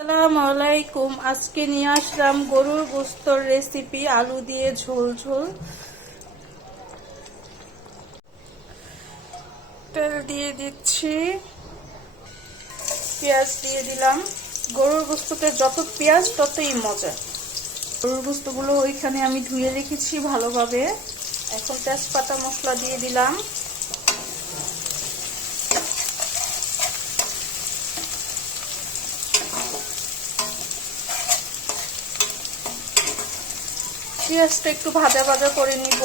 আসসালামু আলাইকুম। আজকে নিয়ে আসলাম গরুর গোস্তর রেসিপি, আলু দিয়ে ঝোল ঝোল। তেল দিয়ে দিচ্ছি, পেঁয়াজ দিয়ে দিলাম। গরুর গোস্ততে যত পেঁয়াজ ততই মজা। গরুর গোস্তগুলো ওইখানে আমি ধুয়ে রেখেছি ভালোভাবে। এখন তেজপাতা মশলা দিয়ে দিলাম। পেঁয়াজটা একটু ভাজা ভাজা করে নিব।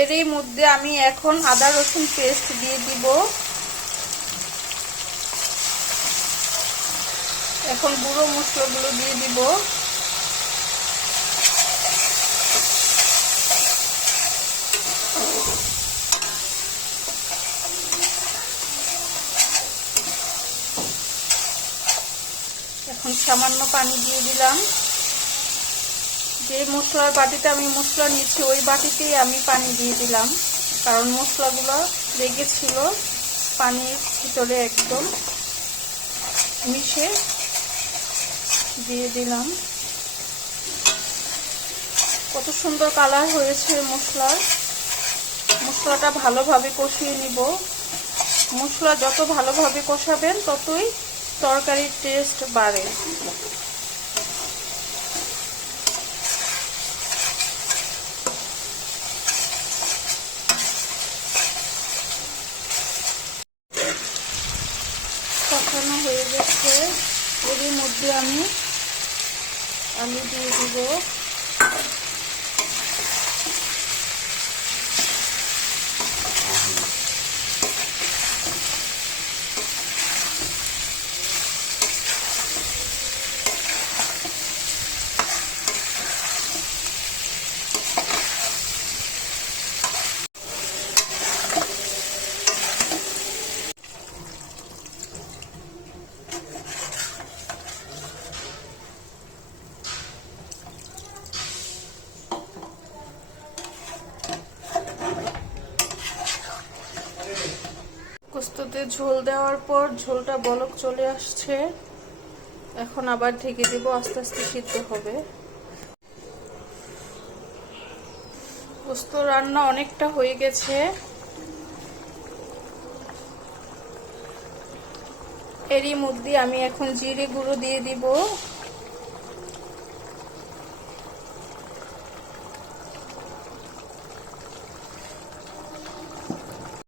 এরই মধ্যে আমি এখন আদা রসুন পেস্ট দিয়ে দিব। এখন গুঁড়ো মশলাগুলো দিয়ে দিব। এখন সামান্য পানি দিয়ে দিলাম। যে মশলার বাটিতে আমি মশলা নিয়েছি ওই বাটিতেই আমি পানি দিয়ে দিলাম, কারণ মশলাগুলো লেগেছিল পানির ভিতরে, একদম মিশে দিয়ে দিলাম। কত সুন্দর কালার হয়েছে মশলাটা ভালোভাবে কষিয়ে নিব। মশলা যত ভালোভাবে কষাবেন ততই তরকারির টেস্ট বাড়ে। কষানো হয়ে গেছে। এরই মধ্যে আমি আলু দিয়ে দিব। গোস্ততে ঝোল দেওয়ার পর ঝোলটা বলক চলে আসছে। এখন আবার ঢেকে দেব, আস্তে আস্তে সিদ্ধ হবে। গোস্ত রান্না অনেকটা হয়ে গেছে। এরই মধ্যে আমি এখন জিরে গুঁড়ো দিয়ে দিব।